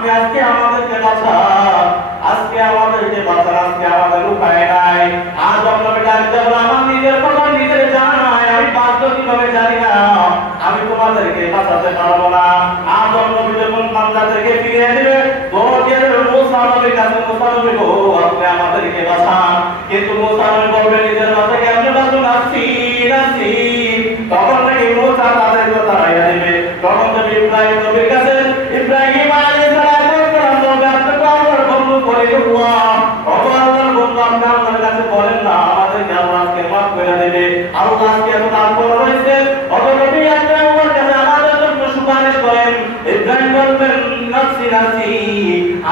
আপনি আজকে আমাদেরকে বাঁচান, আজকে আমাদেরকে বাঁচান, আজকে আমাদের উপায় নাই। আদম নবী ডাকতে বলে, আমার নিজের কথা নিজের জানা নাই, আমি বাঁচবো কিভাবে জানি না, আমি তোমাদেরকে বাঁচাতে পারবো না। আদম নবী যখন বান্দাদেরকে ফিরিয়ে দিবে, মুসা নবীর কাছে, মুসা নবী গো আপনি আমাদেরকে বাঁচান, কিন্তু মুসা নবী বলবে নিজের বাঁচা কেমনে বাঁচবো, নাসি নাসি। তখন নাকি মুসা তাদেরকে তাড়াইয়া দিবে। তখন নবী ইব্রাহিম নবীর কাছে, ইব্রাহিম আলাইহিস সালাম বলবে, আপনি তো আমার বন্ধু খলিলুল্লাহ, আল্লাহর বন্ধু, আপনি আল্লাহর কাছে বলেন না আমাদেরকে আল্লাহ আজকে মাফ করে দেবে। আল্লাহ আজকে এত দান করে রয়েছে, নবী আপনি আমার কাছে আমাদের জন্য সুপারিশ করেন। ইব্রাহিম বলবেন, নাসি নাসি,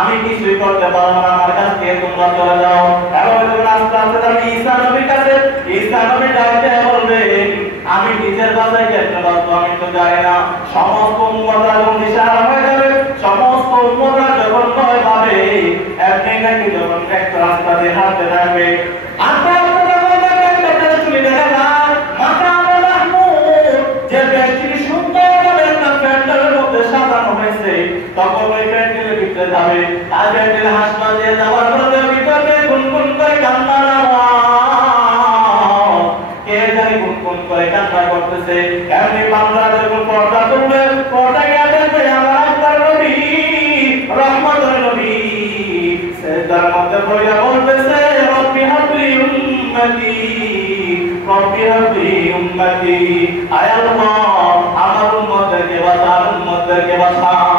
আমি কিছুই করতে পারবো না, আমার কাছ থেকে তোমরা চলে যাও। এবার যখন আস্তে আস্তে যাবে ঈসা নবীর কাছে, ঈসা নবী ডাকতে বলবে, আমি নিজের বাসায় কেমনে বাঁচবো আমি তো জানি না। সমস্ত উম্মতরা যখন দিশাহারা হয়ে যাবে, সমস্ত উম্মতরা যখন ভয় পাবে, আপনি নাকি যখন একটা রাস্তা দিয়ে হাঁটতে থাকবে, আস্তে আস্তে যখন দেখবেন একটা চুলি দেখা যায়, মাকাম মাহমুদ, যে ব্যক্তি সুন্দরভাবে একটা প্যান্ডেলের মধ্যে সাজানো হয়েছে, তখন ওই প্যান্ডেলের ভিতরে যাবে, আর প্যান্ডেলে হাসপাতাল দিয়ে যাওয়ার পরে ভিতরে গুনগুন করে কান্নার আওয়াজ, কে জানি গুনগুন করে কান্না করতেছে। এমনি বান্দারা যখন পর্দা করবে, পর্দা গিয়ে দেখবে আমার আপনার নবী, রহমতের নবী সেজদার মধ্যে পড়ে বলতেছে, রব্বি হাবলি উম্মতি, রব্বি হাবলি উম্মতি, আয় আল্লাহ আমার উম্মতদেরকে বাঁচান, উম্মতদেরকে বাঁচান।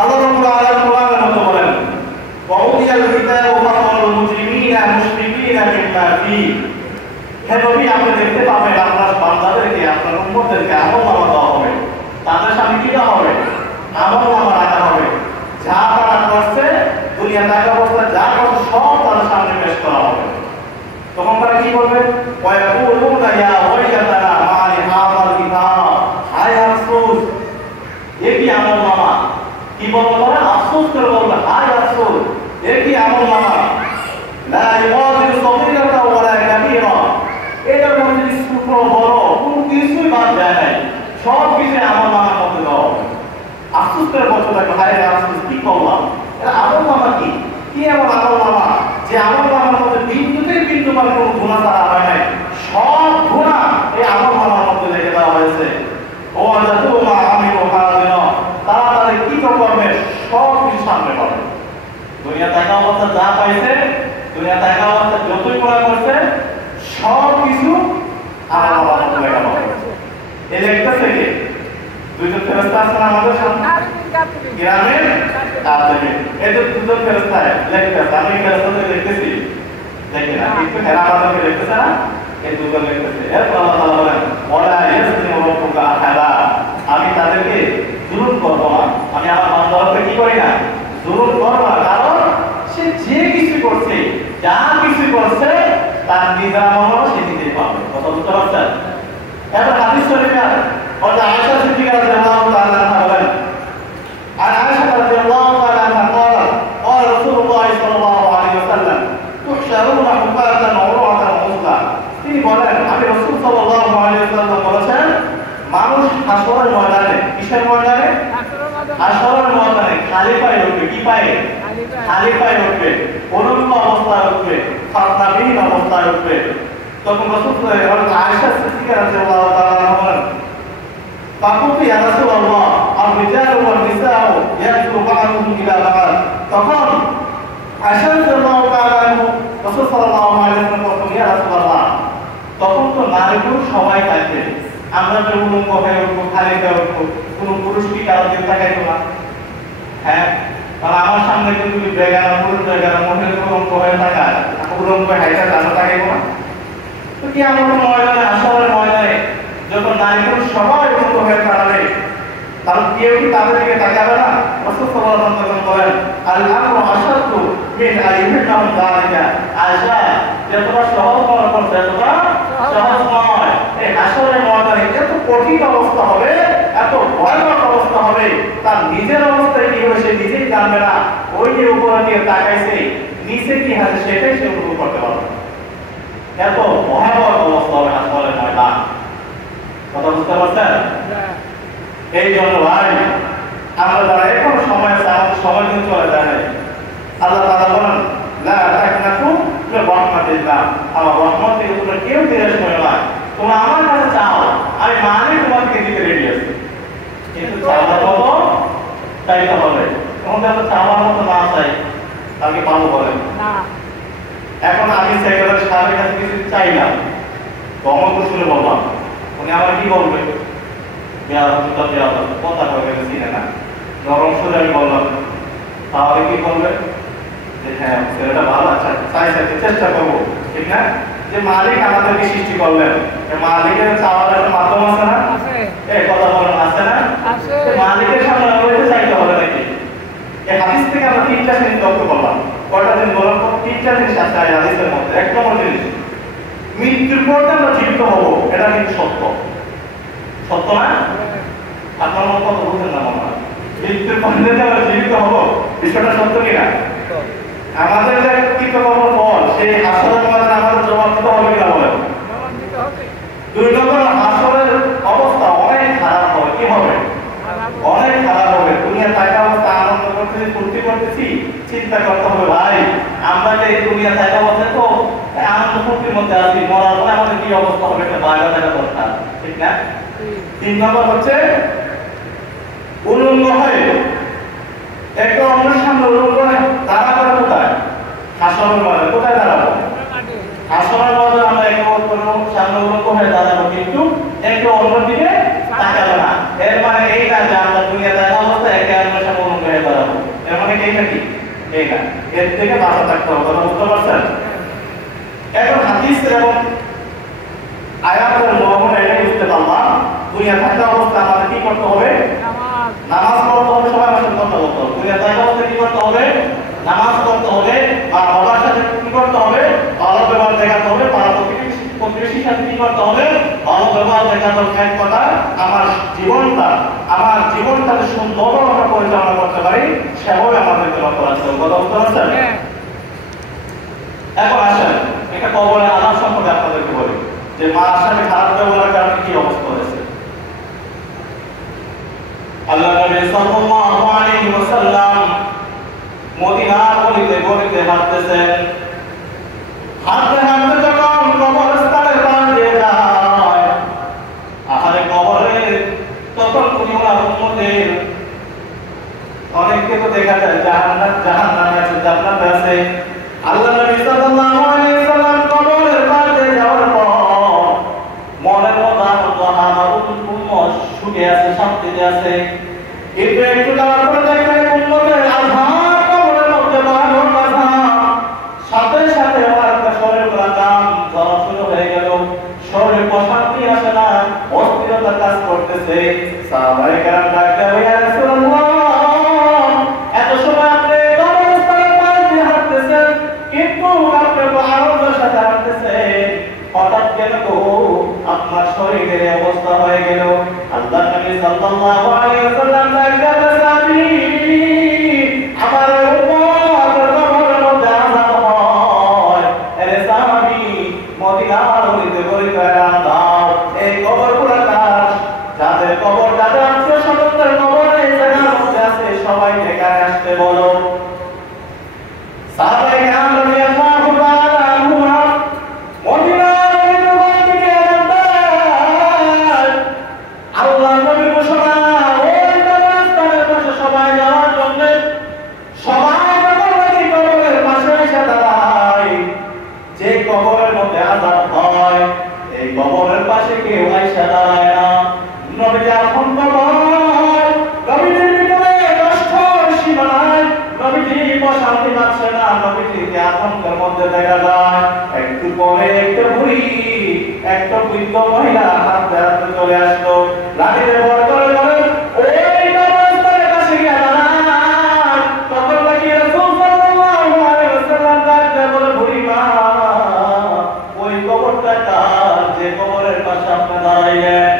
আল্লাহ রাব্বুল আলামিন কোরআনের মধ্যে বলেন, ওয়াউদিয়াল কিতাবু ফাতারাল মুজরিমিনা মুশফিকিনা মিম্মা ফীহি। হে নবী, আপনি দেখতে পাবেন আপনার বান্দাদেরকে, আপনার উম্মতদেরকে আমলনামা দেওয়া হবে, তাদের সামনে কি দেওয়া হবে, আমলনামা রাখা হবে। যা তারা করছে দুনিয়া টাকা অবস্থা যা করছে সব তাদের সামনে পেশ করা হবে। তখন তারা কি করবে, ওয়ায়াকুলুনা ইয়া ওয়াইলাতানা মা লিহাযাল কিতাব, হায় আফসোস, এ কি আমলনামা। কি বলবো তারা, আফসোস করে বলবে, হায় আফসোস, এ কি আমলনামা। লা ইউগাদিরু সগীরাতাও ওয়ালা কাবীরা, এটার মধ্যে ছোট বড় কোনো কিছুই বাদ যায় নাই, সব কিছু আমলনামার মধ্যে দেওয়া হবে। আফসোস করে বলতে থাকবে, হায় আফসোস, কি করলাম, এটা আমলনামা কি, কি এমন আমলনামা যে আমলনামার মধ্যে বিন্দুতে বিন্দুমান কোনো গুনাহ ছাড়া হয় নাই, সব গুনাহ এই আমলনামার মধ্যে লিখে দেওয়া হয়েছে। ও আল্লাহু মা আমিলু হাদিরা, তারা তাদের কি করবে সব কিছু সামনে পাবে। দুনিয়া টাকা অবস্থা যা পাইছে, দুনিয়া টাকা অবস্থা যতই গুনাহ করছে সব কিছু আমলনামার মধ্যে লেখা হবে। এই লেখতেছে কে, দুইজন ফেরেশতা আছেন আমাদের সামনে গ্রামের তাদেরকে, এই তো দুজন ফেরেশতা লেখতেছে, আমি ফেরেশতাদের লিখতেছি, দেখেন না কিন্তু হেরা আমাদেরকে লিখতেছে না, এই দুজন লিখতেছে। এরপর আল্লাহ তাআলা বলেন, ওয়ালা ইয়াসমিউ রাব্বুকা আহাদা, আমি তাদেরকে জুলুম করব না, আমি আমার বান্দাদেরকে কি করি না, জুলুম করব না, কারণ সে যে কিছু করছে, যা কিছু করছে তার নিজের আমল সে নিজেই পাবে। কথা বুঝতে পারছেন? এবার হাদিস শরীফে আছে, ওটা আয়েশা সিদ্দিকা রাদিয়াল্লাহু তাআলা আনহা বলেন, আর আয়েশা রাদিয়াল্লাহু তাআলা আনহা বলেন, قال رسول الله صلى الله عليه وسلم تحشرون حفاة عراة غرلا, তিনি বলেন আমি রাসূল সাল্লাল্লাহু আলাইহি ওয়াসাল্লাম বলেছেন, মানুষ হাসরের ময়দানে, কিসের ময়দানে, হাসরের ময়দানে খালি পায়ে উঠবে, কি পায়ে, খালি পায়ে উঠবে, অনুরূপ অবস্থায় উঠবে, খাতনাবিহীন অবস্থায় উঠবে। তখন রাসূল আয়েশা সিদ্দিকা রাদিয়াল্লাহু তাআলা আনহা বলেন, ফাকুতি ইয়া রাসূলুল্লাহ আর-রিজালু ওয়ান-নিসাউ ইয়াজু বা'দুহুম ইলা বা'দ, তখন আয়েশা রাদিয়াল্লাহু তাআলা আনহা রাসূল সাল্লাল্লাহু আলাইহি ওয়াসাল্লাম বলেন, ইয়া রাসূলুল্লাহ, তখন তো নারী পুরুষ সবাই থাকবে, আমরা যে উলঙ্গ হয়ে উঠবো, খালি হয়ে উঠবো, কোনো পুরুষ কি কারো দিকে তাকাইতো না। হ্যাঁ, কারণ আমার সামনে কিন্তু বেগানা পুরুষ বেগানা মহিলা উলঙ্গ হয়ে থাকায়, উলঙ্গ হয়ে হাইটা আমরা তাকাইবো না। তো কি আমার ময়দানে, হাসরের ময়দানে যখন নারী পুরুষ সবাই উলঙ্গ হয়ে দাঁড়াবে, তাহলে কেউ কি তাদের দিকে তাকাবে না? রাসূল সাল্লাল্লাহু আলাইহি ওয়াসাল্লাম বলেন, আল-আমরু আশাদ্দু মিন আইয়ুহিন্নাহুম যালিকা, আয়েশা যতটা সহজ মনে করছে ততটা সহজ নয়। এই হাসরের ময়দানে এত কঠিন অবস্থা হবে, এত ভয়ানক অবস্থা হবে, তার নিজের অবস্থায় কি হবে সে নিজেই জানবে না। ওই যে উপরে দিয়ে তাকাইছে, নিচে কি আছে সেটাই সে অনুভব করতে পারবে। এত ভয়াবহ অবস্থা হবে হাসরের ময়দান। কথা বুঝতে পারছেন? এই জন্য ভাই আমরা যারা এখন সময় আছে, আমাদের সময় কিন্তু চলে যায় না। আল্লাহ তাআলা বলেন লা তাকনাতু মির রাহমাতিল্লাহ, আমার রহমত থেকে তোমরা কেউ নিরাশ হয়ো না। তোমরা আমার কাছে চাও, আমি মানে তোমাদেরকে দিতে রেডি আছি, কিন্তু চাওয়ার মতো চাইতে হবে। তখন আমরা চাওয়ার মতো না চাই তাকে পাবো বলেন না। এখন আমি সেক্রেটারি সাহেবের কাছে কিছু চাইলাম, গমন শুনে বললাম, উনি আমার কি বলবে? কথা বলবে চিনে না, নরম সুরে আমি বললাম, তাহলে কি বলবে? যে হ্যাঁ ছেলেটা ভালো, আচ্ছা চেষ্টা করবো, ঠিক না? যে মালিক আমাদেরকে সৃষ্টি করলেন, মালিকের চাওয়ার একটা মাধ্যম আছে না? এই কথা বলেন আছে না? মালিকের সামনে আমাদের চাইতে হবে নাকি? এই হাদিস থেকে আমরা তিনটা জিনিস লক্ষ্য করলাম। কয়টা জিনিস বললাম? তিনটা জিনিস আছে এই হাদিসের মধ্যে। এক নম্বর জিনিস, মৃত্যুর পর আমরা জীবিত হব, এটা কিন্তু সত্য। সত্য না? আপনার মত কথা বুঝেন না মনে হয়। মৃত্যুর পর আমরা জীবিত হব, বিষয়টা সত্য কিনা? আমাদের যে কৃতকর্ম ফল, সেই হাসরের ময়দানে আমাদের জবাব দিতে হবে কিনা বলেন? দুই নম্বর, হাসরের অবস্থা অনেক খারাপ হবে। কি হবে? অনেক খারাপ হবে। দুনিয়া থাকা অবস্থা আনন্দ করতেছি, ফুর্তি করতেছি, চিন্তা করতে হবে ভাই আমরা যে এই দুনিয়া থাকা অবস্থায় তো আনন্দ ফুর্তির মধ্যে আছি, মরার পরে আমাদের কি অবস্থা হবে একটা বাইরে থাকা দরকার, ঠিক না? তিন নম্বর হচ্ছে উলঙ্গ হয়ে একটা অন্যের সামনে উলঙ্গ হয়ে দাঁড়া করা। কোথায়? হাসরের ময়দানে। কোথায় দাঁড়াবো? হাসরের ময়দানে আমরা একে অন্যের সামনে উলঙ্গ হয়ে দাঁড়াবো, কিন্তু একে অন্যের দিকে তাকাবো না। এর মানে এই না যে আমরা দুনিয়া থাকা অবস্থায় একে অন্যের সামনে উলঙ্গ হয়ে দাঁড়াবো, এর মানে এই নাকি? এই না, এর থেকে বাঁচা থাকতে হবে। কথা বুঝতে পারছেন? এখন হাদিস এবং আয়াতের মর্মটা এটাই বুঝতে পারলাম, দুনিয়া থাকা অবস্থায় আমাদের কি করতে হবে? নামাজ পড়তে হবে। সবাই আমার সাথে কথা বলতে হবে। দুনিয়া থাকা অবস্থায় কি করতে হবে? নামাজ পড়তে হবে। আর বাবার সাথে কি করতে হবে? ভালো ব্যবহার দেখাতে হবে। পাড়া প্রতিবেশীর সাথে কি করতে হবে? ভালো ব্যবহার দেখাতে হবে। এক কথা, আমার জীবনটাকে সুন্দরভাবে আমরা পরিচালনা করতে পারি, সেভাবে আমাদেরকে লক্ষ্য রাখতে হবে। কথা বুঝতে পারছেন? এখন আসেন একটা কবরের আযাব সম্পর্কে আপনাদেরকে বলি, যে মার সাথে খারাপ ব্যবহারের কারণে কি অবস্থা হয়েছে। আল্লাহ নবী সাল্লাল্লাহু আলাইহি ওয়াসাল্লাম মদিনার গলিতে গলিতে হাঁটতেছেন। হাঁটতে হাঁটতে যখন কবরস্থানের পাশ দিয়ে যায়, আহারে কবরে তখন উনি ওনার উম্মতের অনেককে তো দেখা যায় জাহান্নামে আছে, জান্নাতে আছে। আল্লাহ নবী সাল্লাল্লাহু আলাইহি ওয়াসাল্লাম কবরের পাশ দিয়ে যাওয়ার পর মনের মধ্যে আনন্দ, আমার উম্মত সুখে আছে, শান্তিতে আছে। কিন্তু একটু যাওয়ার পরে দেখলেন উম্মতের আধার কবরের মধ্যে বাঁধানো কথা, সাথে সাথে আমার শরীর কাম জ্বলা শুরু হয়ে গেল। শরীরে প্রশান্তি আসে না, অস্থিরতা কাজ করতেছে। সাহাবায়ে কেরাম ডাকতে হবে, ইয়া রাসূলুল্লাহ, এত সময় আপনি কবরস্থানের পাশ দিয়ে হাঁটতেছেন, কিন্তু আপনি তো আনন্দের সাথে হাঁটতেছেন, হঠাৎ কেন গো আপনার শরীরের অবস্থা হয়ে গেল? আল্লাহ নবী সাল্লাল্লাহু আলাইহি ওয়াসাল্লাম ডাকতে সাহাবী, আমার উম্মত কবরের মধ্যে আযাব হয়, আরে সাহাবী মদিনার গলিতে গলিতে দাও, এই কবরগুলো কার? যাদের কবর, যাদের আত্মীয় স্বজনদের কবর এই জায়গার মধ্যে আছে, সবাই এখানে আসতে বলো। সাহাবায়ে কেরাম রাদিয়াল্লাহু তাআলা আনহুম মদিনার গলি থেকে আল্লাহ নবীর ঘোষণা, ওই কবরস্থানের পাশে সবাই যাওয়ার জন্য সবাই কবরের পাশে এসে দাঁড়ায়। যে কবরের মধ্যে আযাব হয়, এই কবরের পাশে কেউ এসে দাঁড়ায় না। নবীজি আতঙ্ক হয়, নবীজির ভিতরে কষ্টের সীমা নাই, নবীজি প্রশান্তি পাচ্ছে না, নবীজিকে আতঙ্কের মধ্যে দেখা যায়। একটু পরে একটা বুড়ি, একটা বৃদ্ধ মহিলা হাঁটতে হাঁটতে চলে আসলো, লাঠিতে ভর করে বলেন, ওই কবরস্থানের কাছে গিয়ে দাঁড়ায়। তখন নাকি রাসূল সাল্লাল্লাহু আলাইহি ওয়াসাল্লাম ডাকতে বলে, বুড়ি মা, ওই কবরটা কার যে কবরের পাশে আপনি দাঁড়াইলেন?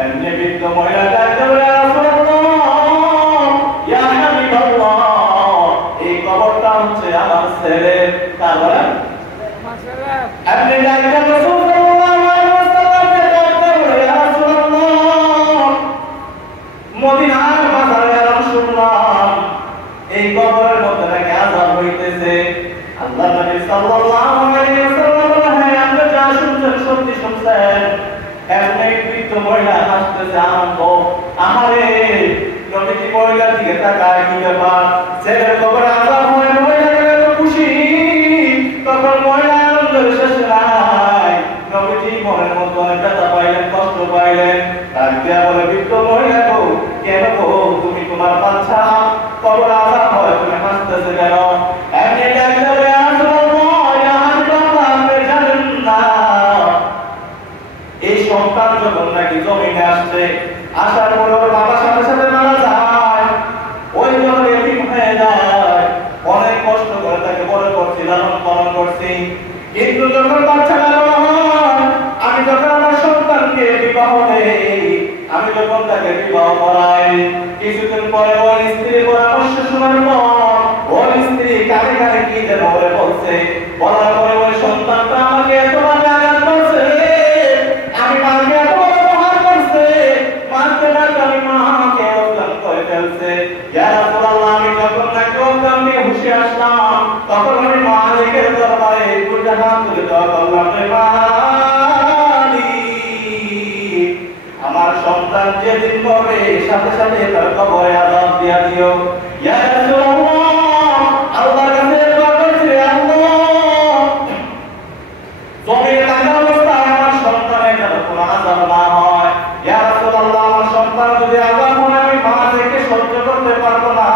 এমনি বৃদ্ধ মহিলা ডাকতে বলে, ইয়া রাসূলুল্লাহ, ইয়া হাবিবাল্লাহ, এই কবরটা হচ্ছে আমার ছেলে। কার বলেন? আপনি ডাকতে রাসূল সাল্লাল্লাহু আলাইহি ওয়াসাল্লামকে ডাকতে বলে, ইয়া রাসূলুল্লাহ, মদিনার বাজারে গেলাম, শুনলাম এই এই কবরের মধ্যে নাকি আযাব হইতেছে। আল্লাহ নবী সাল্লাল্লাহু আলাইহি ওয়াসাল্লাম বলেন, হ্যাঁ আপনি যা শুনছেন সত্যি শুনছেন। এমনি বৃদ্ধ মহিলা হাসতেছে আনন্দ, আহারে নবীজি মহিলার দিকে তাকায়, কি ব্যাপার, ছেলের কবরে আযাব হয়, মহিলা এত খুশি। তখন মহিলা আনন্দের শেষ নাই, নবীজি মনের মধ্যে অনেক ব্যথা পাইলেন, কষ্ট পাইলেন। তার দিয়া বলে, বৃদ্ধ মহিলা গো, কেন গো তুমি তোমার বাচ্চা কবরে আযাব হয় তুমি হাসতেছে কেন? এমনি ডাকতে বলে, এই সন্তান যখন নাকি জমিনে আসছে, আসার পরে ওর বাবার সাথে সাথে মারা যায়, ওই যখন এতিম হয়ে যায়, অনেক কষ্ট করে তাকে বড় করছি, লালন পালন করছি, কিন্তু যখন বাচ্চাটা বড় হয়, আমি যখন আমার সন্তানকে বিবাহ দেই, আমি যখন তাকে বিবাহ করাই, কিছুদিন পরে ওর স্ত্রী পরামর্শ শোনার পর ওর স্ত্রী কানে কানে কি যেন বলে বলছে, বলার পরে ওই সন্তানটা আমাকে এতভাবে আঘাত করছে, আমি মাকে এত ব্যবহার করছে, মানতে পারতে আমি মাকে অজ্ঞান করে ফেলছে। ইয়া রাসূলুল্লাহ, আমি যখন নাকি অজ্ঞান নিয়ে হুঁশে আসলাম, তখন আমি মালিকের দরবারে দুইটা হাত তুলে দোয়া করলাম, রে মালিক, আমার সন্তান যেদিন মরবে সাথে সাথে তার কবরে আযাব দিয়া দিও। ইয়া রাসূলুল্লাহ, আল্লাহর কাছে দোয়া করছি, আল্লাহ জমিনে থাকা অবস্থায় আমার সন্তানের যেন কোনো আযাব না হয়। ইয়া রাসূলুল্লাহ, আমার সন্তান যদি আযাব হয় আমি মা থেকে সহ্য করতে পারবো না,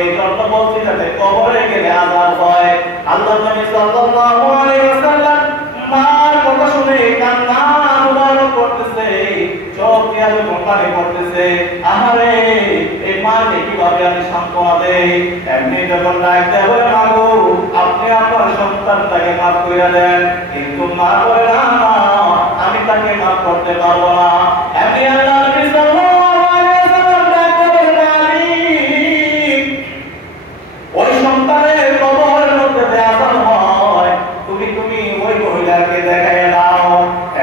এই জন্য বলছি যাতে কবরে গেলে আযাব হয়। আল্লাহ নবী সাল্লাল্লাহু আলাইহি ওয়াসাল্লাম মার কথা শুনে কান্না মুবারক করতেছে, চোখ দিয়ে পানি পড়তেছে, আহারে এই মাকে কিভাবে আমি সান্ত্বনা দেই। এমনি যখন ডাকতে বলে, মা গো আপনি আপনার সন্তানটাকে মাফ করে দেন, কিন্তু মা বলে, না আমি তাকে মাফ করতে পারবো না। এমনি আল্লাহ নবী সাল্লাল্লাহু আলাইহি ওয়াসাল্লাম ডাকতে বলে, মালিক ওই সন্তানের কবরের মধ্যে আযাব হয়, তুমি ওই মহিলাকে দেখায় দাও।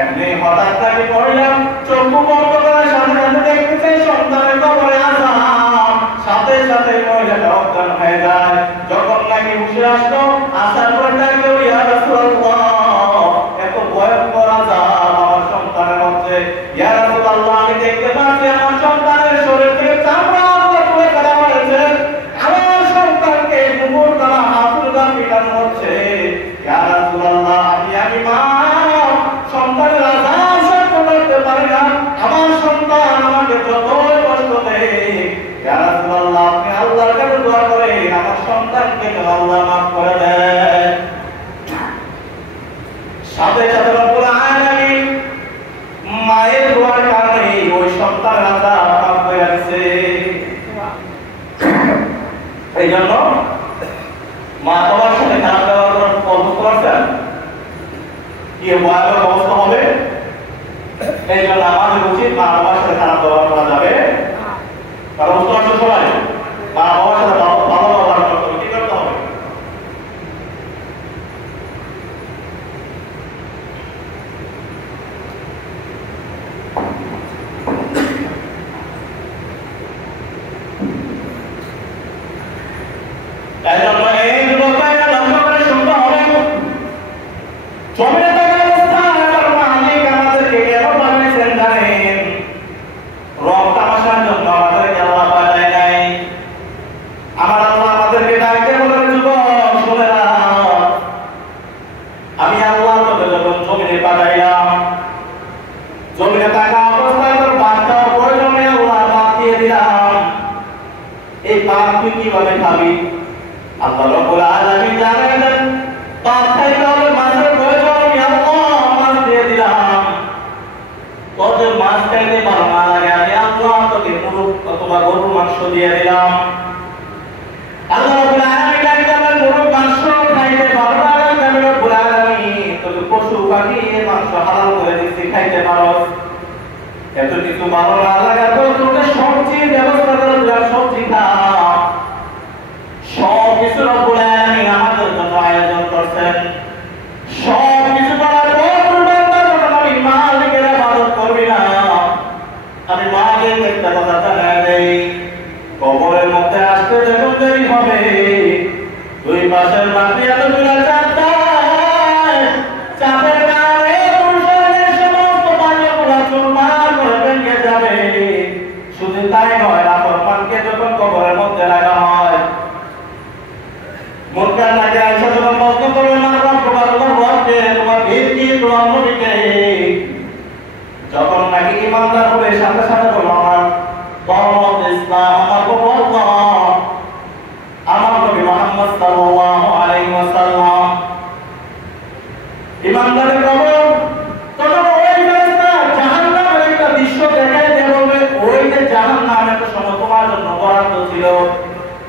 এমনি হঠাৎ তাকে মহিলা চক্ষু বন্ধ করার সাথে সাথে দেখতেছে সন্তানের কবরে আযাব, সাথে সাথে মহিলাটা অজ্ঞান হয়ে যায়। যখন নাকি হুঁশে আসলো, আসার পর ডাকলো, ইয়া রাসূলুল্লাহ, এত ভয়ঙ্কর আযাব আমার সন্তানের হচ্ছে। ইয়া রাসূলুল্লাহ, আমি দেখতে পাচ্ছি আমার সন্তানের শরীর থেকে চামড়া তুলে ফেলা হয়েছে, আমার সন্তানকে মুগুর দ্বারা হাতুড় দ্বারা পিটানো হচ্ছে। ইয়া রাসূলুল্লাহ, আমি মা সন্তানের আযাব সহ্য করতে পারি না, আমার সন্তান আমাকে যতই কষ্ট দেয়। ইয়া রাসূলুল্লাহ, আপনি আল্লাহর কাছে দোয়া করেন আমার সন্তানকে যেন আল্লাহ মাফ করে দেন। সাথে সাথে রব্বুল আলামিন মায়ের দোয়ার কারণে ওই সন্তানের আযাব মাফ করে দিয়েছে। এই জন্য মা বাবার সাথে খারাপ ব্যবহার করার ফল বুঝতে পারছেন কি ভয়াবহ অবস্থা হবে। এই জন্য আমাদের উচিত মা বাবার সাথে খারাপ ব্যবহার করা যাবে, কারণ বুঝতে পারছেন সবাই, মা বাবার সাথে ভালো ব্যবহার করতে হবে। কি করতে হবে? তাই জন্য এই যুবকরা লক্ষ্য করে শুনতে হবে, জমিনে থাকা অবস্থায় আমার মালিক আমাদেরকে কেন বানিয়েছেন জানেন? রং তামাশার জন্য আমাদেরকে আল্লাহ পাঠায় নাই। আমার আল্লাহ আমাদেরকে ডাকতে বলেন, যুবক শুনে নাও, আমি আল্লাহ তোকে যখন জমিনে পাঠাইলাম, জমিনে থাকা অবস্থায় তোর ভাত খাওয়ার প্রয়োজনে আল্লাহ ভাত দিয়ে দিলাম, এই ভাত তুই কিভাবে খাবি? আল্লাহ রাব্বুল আলামিন জানালেন, ভাত খাইতে হলে মাছের প্রয়োজন, আমি আল্লাহ মাছ দিয়ে দিলাম। তোর যে মাছ খাইতে ভালো না লাগে, আমি আল্লাহ তোকে মুরগ অথবা গরুর মাংস দিয়ে দিলাম। আল্লাহ রাব্বুল আলামিন ডাকলেন, মুরগ মাংস খাইতে ভালো না লাগে, আমি রাব্বুল আলামিন তোকে পশু পাখি মাংস হালাল করে দিচ্ছি, খাইতে পারো। এত কিছু ভালো না লাগে তো তোকে সবজির ব্যবস্থা করে দিলাম, সবজি খা। সব কিছু রব্বুল আলামিন আমাদের জন্য আয়োজন করছেন। সব কিছু করার পর আমি মালিকের ইবাদত করবি না। আমি মালিকের একটা কথা জানাই দেই, কবরের মধ্যে আসতে যখন দেরি হবে দুই পাশের মাটি এত দূরে চাপের কারণে অনুসরণের সমস্ত বাল্যগুলো চুরমার করে ভেঙে যাবে। শুধু তাই নয়, নাফরমানকে যখন কবরের মধ্যে রাখা হয়, মুনকার নাকির আয়েশা যখন প্রশ্ন করবে না তোমার ভীর কি, তোমার নবীকে, যখন নাকি ইমানদার হবে সাথে সাথে বলো আমার ধর্ম ইসলাম, আমার কবর আমার নবী মুহাম্মদ সাল্লাল্লাহু আলাইহি ওয়াসাল্লাম ইমানদারের কবর। তখন ওই ফেরেশতা জাহান্নামের একটা দৃশ্য দেখায় দিয়ে বলবে ওই যে জাহান্নাম এত সময় তোমার জন্য বরাদ্দ ছিল,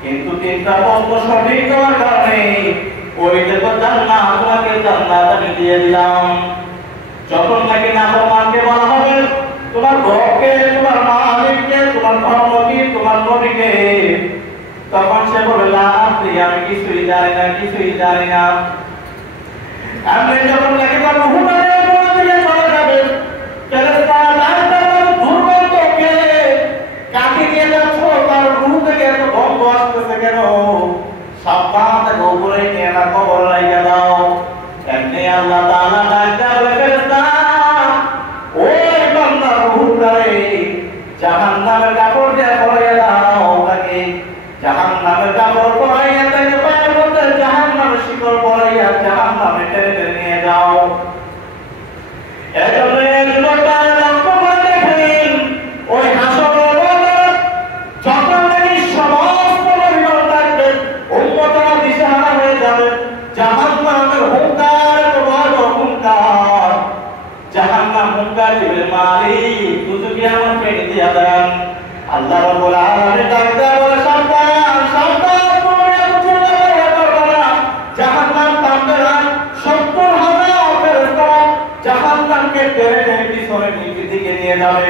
কিন্তু তিনটা প্রশ্ন সঠিক হওয়ার কারণে ওই যে জান্নাত তোমাকে জান্নাত আমি দিয়ে দিলাম। যখন নাকি নাফরমানকে বলা হবে তোমার রবকে, তোমার মালিককে, তোমার ধর্ম কি, তোমার নবীকে, তখন সে বলে না আমি কিছুই জানি না, কিছুই জানি না। আপনি যখন নাকি তার রূহের মধ্যে দিয়ে চলে যাবে, ফেরেশতা তার দুর্গন্ধকে কাকে নিয়ে যাচ্ছ, তার রূহ থেকে এত গন্ধ আসতেছে কেন, সাবধান থেকে উপরে নিয়ে না কবর রাইখা দাও। এমনি আল্লাহ তাআলা ডাকতে বলে ফেরেশতা ওই বান্দার রূহটারে জাহান্নামের কাপড় দিয়ে পরাইয়া দাও, তাকে জাহান্নামের কাপড় পরাইয়া তাকে পায়ের মধ্যে জাহান্নামের শিকল পরাইয়া জাহান্নামে টেনে টেনে নিয়ে যাও। এজন্য যুবকরা লক্ষ্য করে দেখেন ওই হাসরের ময়দানে যখন নাকি সমস্ত নবীগণ থাকবে, উম্মতরা দিশেহারা হয়ে যাবে, জাহান্নামের হুঙ্কার বড় হুঙ্কার, জাহান্নাম হুঙ্কার দিবে মালিক দুজকে আমার পেটে দিয়া দেন। আল্লাহ রাব্বুল আলামিন ডাকতে বলে সাবধান সাবধান, তোমরা এত চিল্লাচিল্লি করবে না, জাহান্নাম থামবে না। 70,000 ফেরেশতা জাহান্নামকে টেনে টেনে পিছনের দিকে নিয়ে যাবে।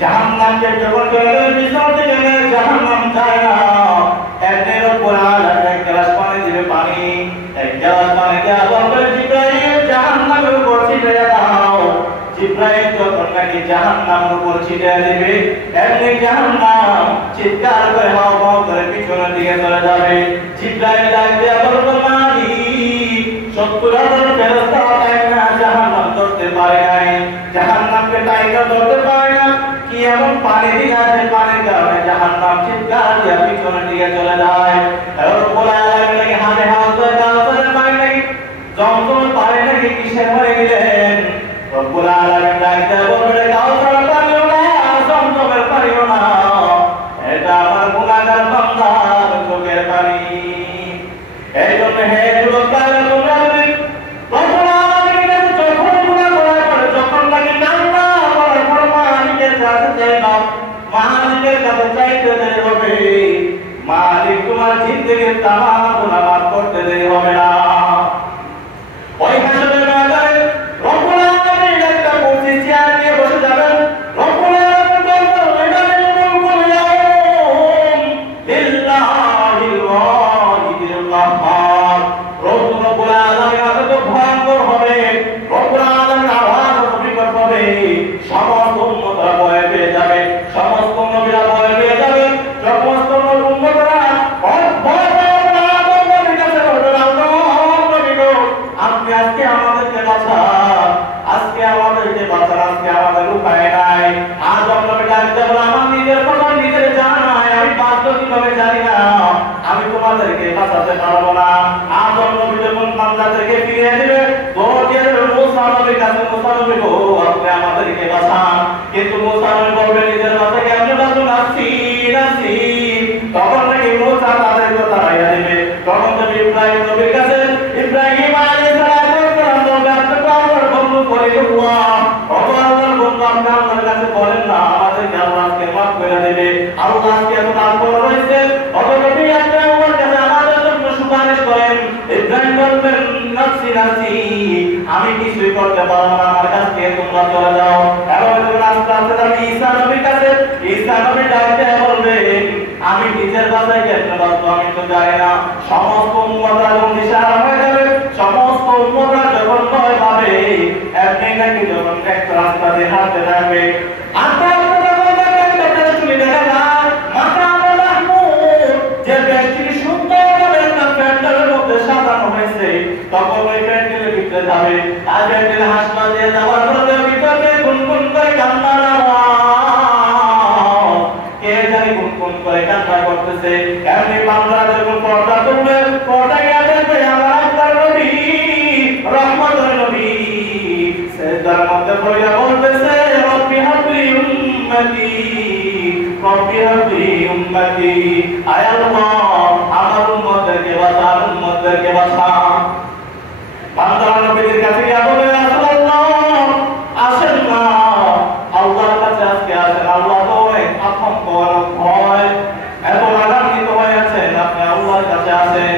জাহান্নামকে যখন টেনে পিছনের দিকে নিয়ে জাহান্নাম যায় না, এর উপর আলাদা এক গ্লাস পানি দিবে, পানি এক গ্লাস পানি দেওয়া বলবে জিবরাইল জাহান্নামের উপর ছিটিয়ে দাও। জিবরাইল যখন নাকি জাহান্নামের উপর ছিটিয়ে দিবে, এমনি জাহান্নাম চিৎকার করে হাও হাও করে পিছনের দিকে চলে যাবে। জিবরাইল ডাক দিয়ে বলবে মালিক 70,000 ফেরেশতা টাইনা জাহান্নাম ধরতে পারে নাই, জাহান্নামকে টাইনা ধরতে পারে না, কি এমন পানি দিলা যে পানির কারণে জাহান্নাম চিৎকার দিয়ে পিছনের দিকে চলে যায়। এর বলা লাগে নাকি হাতে হাত ধরে কাউসারের পানি নাকি জমজম পানি নাকি কিসের মরে গেলেন, রব্বুল আলামিন ডাকতে বলবে কাউসারের পানিও না, জমজমের পানিও না, এটা আমার গুনাহগার বান্দার চোখের পানি। এই জন্য হে যুবক ভাইরা তোমরা যদি রব্বুল আলামিনের কাছে যখন গুনাহ করার পরে যখন নাকি কান্না করার পর মালিকের কাছে চাই না, মালিকের কাছে চাইতে দেরি হবে, মালিক তোমার জিন্দেগির তামাম গুনাহ মাফ করতে দেরি হবে না। ওই হাসরের ময়দানে রব্বুল আলামিন একটা কুরসি চেয়ার নিয়ে বসে যাবেন। রব্বুল আলামিন বলবেন এখানে মুলকুল ইয়াউম লিল্লাহিল ওয়াহিদিল কাহ্হার। রব্বুল আলামিন এত ভয়ঙ্কর হবে, রব্বুল আলামিন আওয়াজ বিকট হবে, সমস্ত উম্মতরা ভয় পেয়ে যাবে, সমস্ত নবীরা ভয় পেয়ে যাবে, সমস্ত উম্মতরা আপনি আজকে আমাদেরকে বাঁচান, আজকে আমাদেরকে বাঁচান, আজকে আমাদের উপায় নাই। আজ আপনাকে ডাকতে বলে আমার নিজের কথা নিজের জানা নাই, আমি বাঁচবো কিভাবে জানি না, আমি তোমাদেরকে বাঁচাতে পারবো না। আজ নবী যখন বান্দাদেরকে ফিরিয়ে দিবে, দৌড় দিয়ে মুসা নবীর কাছে, মুসা নবী গো আপনি আমাদেরকে বাঁচান, কিন্তু মুসা নবী বলবে নিজের বাঁচা কেমনে বাঁচুন, আসছি আসছি। তখন নাকি মুসা তাদের কথা রাইয়া দিবে, তখন নবী ইব্রাহিম নবীর কাছে ইব্রাহিম আলাইহিস সালাম বলবে আপনি তো আমার বন্ধু করে আল্লাহ, আল্লাহর বন্ধু আপনি আল্লাহর কাছে বলেন না আমাদেরকে আল্লাহ আজকে মাফ করে দেবে, আল্লাহ আজকে এত দান করে রয়েছে, অতএব আপনি আমার কাছে আমাদের জন্য সুপারিশ করেন। ইব্রাহিম বলবেন নাফসি নাফসি, আমি কিছুই করতে পারবো না, আমার কাছ থেকে তোমরা চলে যাও। এবং যখন আস্তে আস্তে যাবে ঈসা নবীর কাছে, ঈসা নবী ডাকতে বলবেন আমি নিজের বাসায় কেমনে বাঁচবো আমি তো জানি না। সমস্ত উম্মতরা যখন দিশাহারা হয়ে যাবে, সমস্ত উম্মতরা যখন ভয় পাবে, এমনি নাকি যখন একটা রাস্তা দিয়ে হাঁটতে থাকবে, আস্তে আস্তে যখন একটা চুলি দেখা যায় মাকাম মাহমুদ, যে বেশি সুন্দর তখন ওই প্যান্ডেলের ভিতরে যাবে, আর প্যান্ডেলে হাসপাতাল দিয়ে যাওয়ার পরে ভিতরে গুনগুন করে কান্নার আওয়াজ, কে জানি গুনগুন করে কান্না করতেছে। এমনি বান্দা যখন পর্দা তুলবে, পর্দা গিয়ে দেখবে আমার আল্লাহর নবী, রহমতের নবী সেজদার মধ্যে পড়ে বলতেছে, রব্বি হাবলি উম্মতি, রব্বি হাবলি উম্মতি, আয় আল্লাহ আমার উম্মতদেরকে বাঁচা, উম্মতদেরকে বাঁচা। বান্দা নবীর কাছে গিয়ে বলে, রাসূলুল্লাহ আসেন না, আল্লাহর কাছে আজকে আসেন, আল্লাহ তো আপন ভয় এত রাগান্বিত হয়ে আছেন, আপনি আল্লাহর কাছে আসেন।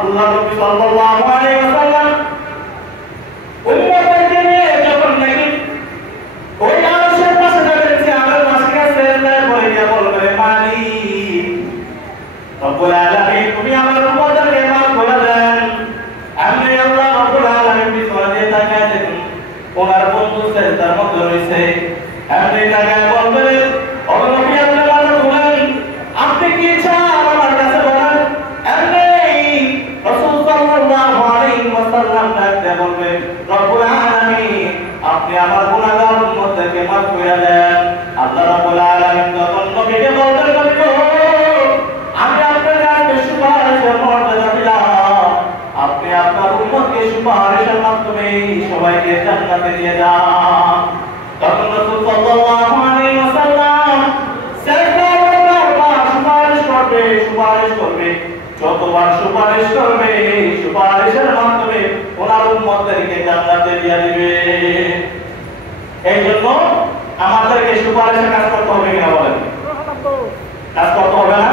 আল্লাহ নবী সাল্লাল্লাহু আলাইহি ওয়াসাল্লাম উম্মতদেরকে নিয়ে যখন নাকি ওই আরশের পাশে দাঁড়িয়েছে, আমার পাশে গেছে, পরে গিয়ে বলবে, মালিক রব্বুল আলামিন তুমি আমার উম্মতদেরকে মাফ করে দেন। আমি আল্লাহ রব্বুল আলামিন পিছনে দিয়ে তাকায় দেখুন, ওনার বন্ধু সেজদার মধ্যে রয়েছে। এমনি তাকায় বলবে, ও নবী আপনি ভালো বলেন, আপনি কি চান আমার কাছে বলেন। এমনি রাসূল সাল্লাল্লাহু আলাইহি ওয়াসাল্লাম ডাকতে বলবে, রব্বুল আলামিন আপনি আমার গুনাহগার উম্মতদেরকে মাফ করে দেন। আল্লাহ রব্বুল আলামিন তখন নবীকে বলবেন, নবী গো আমি আপনার কাছে সুপারিশের মর্যাদা দিলাম, আপনি আপনার উম্মতকে সুপারিশের মাধ্যমে সবাইকে জান্নাতে নিয়ে যান। তখন রাসূল সাল্লাল্লাহু আলাইহি ওয়াসাল্লাম সুপারিশ করবে, সুপারিশ করবে, যতবার সুপারিশ করবে সুপারিশের মাধ্যমে ওনার উম্মতদেরকে জান্নাতে দিয়ে দিবে। এই জন্য আমাদেরকে সুপারিশের কাজ করতে হবে কিনা বলেন? কাজ করতে হবে না?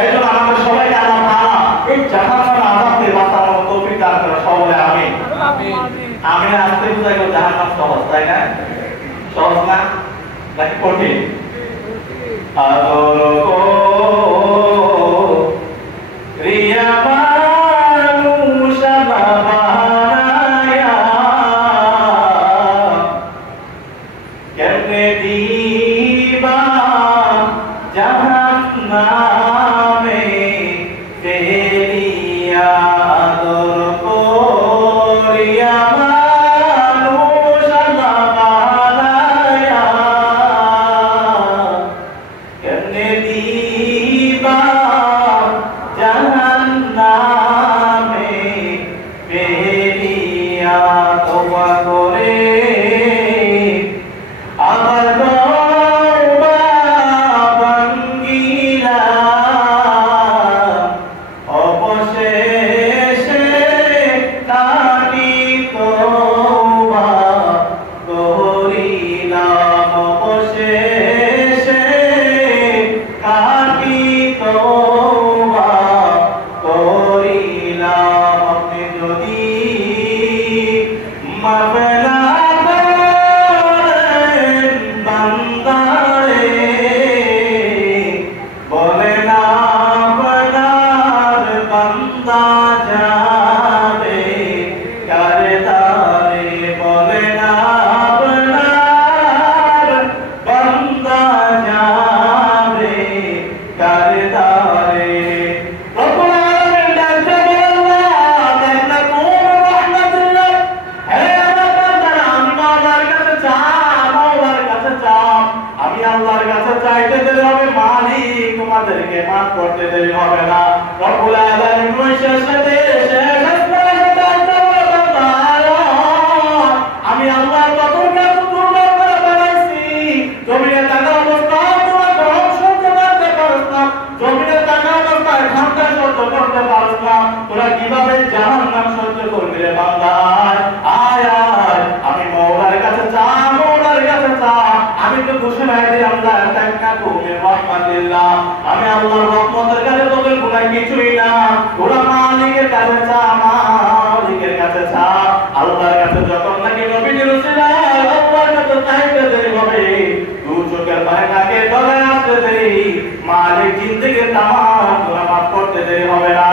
এই জন্য আমাদের সবাইকে আল্লাহ তাআলা এই জাহান্নামের আযাব থেকে বাঁচানোর তৌফিক দান করেন, সকলে আমিন। আমিন। আসতে বুঝাই গেল জাহান্নাম সহজ, তাই না? সহজ না নাকি কঠিন? আদর কো রিয়া মানুষ বানায়া, কেমনে দিবা জাহান্নামে ফেলিয়া, আদর করিয়া মানুষ বানায়া, কেমনে দিবা জাহান্নামে ফেলিয়া, তওবা করে আমার তওবা ভাঙ্গিলাম, অবশেষে তারি তওবা করিলাম, অবশেষে তারি তওবা করিলাম। আপনি যদি মাফ না করেন বান্দারে, বলে না আপনার বান্দা যাবে কারে তারে, বলে না আপনার বান্দা যাবে কারে তারে। রব্বুল আলামিন ডাকতে বললেন, দেখনা কোন রহমতুল্লাহ, হে আমার বান্দারা আমি মাওলার কাছে চাও, মাওলার কাছে চাও, আমি আল্লাহর কাছে চাইতে দেরি হবে, মালিক তোমাদেরকে মাফ করতে দেরি হবে না। রব্বুল আলামিন শেষে আমি আল্লাহ কতর কাছে দুর্বল করে বানাইছি, জমিনে থাকা অবস্থায় তোমার গরম সহ্য করতে পারছ না, জমিনে থাকা অবস্থায় ঠান্ডা সহ্য করতে পারছ না, তোরা কিভাবে জাহান্নাম সহ্য করবি রে বান্দা? আয় আয় আমি মওলার কাছে চা, মওলার কাছে চা। আমি তো খুশি নাই যে আল্লাহ তাআলা তুমি রহমাতুল্লাহ, আমি আল্লাহর রহমতের কাছে তোদের গুনাহ কিছুই না, তোরা মালিকের কাছে চা, মালিকের কাছে চা। আল্লাহর কাছে যখন নাকি নবীর উসিলায় আল্লাহর কাছে চাইতে দেরি হবে, দু চোখের পানি নাকে গলায় আসতে দেরি, মালিক জিন্দেগির তামাম গুনাহ মাফ করতে দেরি হবে না।